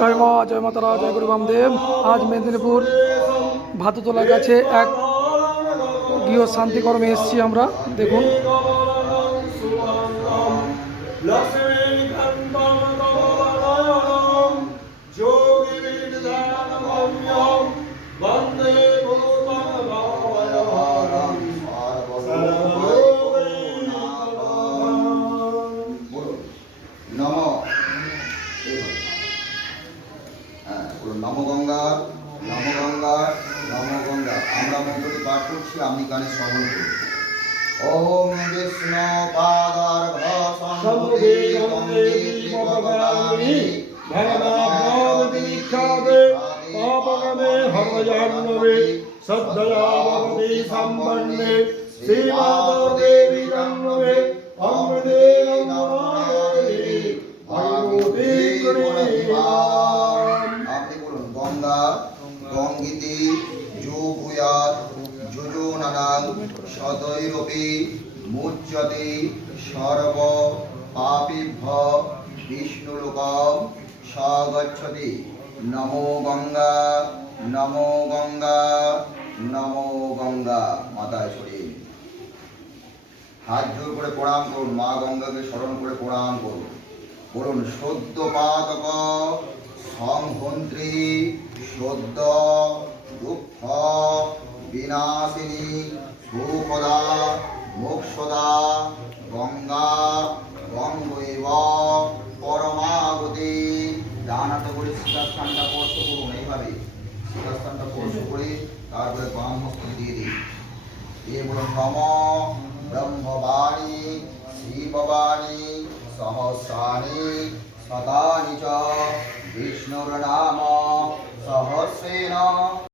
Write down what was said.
জয় মা, জয় মাতারা, জয় গুরু বামদেব। আজ মেদিনীপুর ভাতুতলা কাছে এক গৃহ শান্তিকর্মে এসেছি আমরা। দেখুন, নম গঙ্গা, নম গঙ্গা, নম গঙ্গা। আমরা মন্ত্রটি পাঠ করছি, আপনি কানে শ্রবণ করুন। ওম বিষ্ণু পাদার্ঘ সম্ভুতি গঙ্গে ত্রিপদামি ভগবানভবতি বিখ্যাতে পাপকমে হরজাহ্নবে শ্রদ্ধয়া ভগবতি সম্পন্নে শ্রীমাধবদেবী জন্মবে অমৃতেন নমামি ভগবতী আপনি বলুন। গঙ্গা গঙ্গিতি যোগুয়াত যোজনানাং সদৈরপি মুচ্যতে সর্ব পাপিভ্য বিষ্ণুলোকম স্বগচ্ছতি। নমো গঙ্গা, নমো গঙ্গা, নমো গঙ্গা। মাতায় শরীর হাত জোর করে প্রণাম করুন, মা গঙ্গাকে স্মরণ করে প্রণাম করুন। বলুন, সদ্য পাতক সংহন্ত্রী সদ্য দুঃখ বিনাশিনী সুপদা মোক্ষদা গঙ্গা গঙ্গৈব পরমাগতি। ডান হাতে করে শিলাস্থানটা স্পর্শ করুন, এইভাবে শিলাস্থানটা স্পর্শ করে তারপরে বাম হস্ত দিয়ে দিন। দিয়ে বলুন, নম ব্রহ্মবাণী শিববাণী সহস্রাণি শতানি চ বিষ্ণুর নাম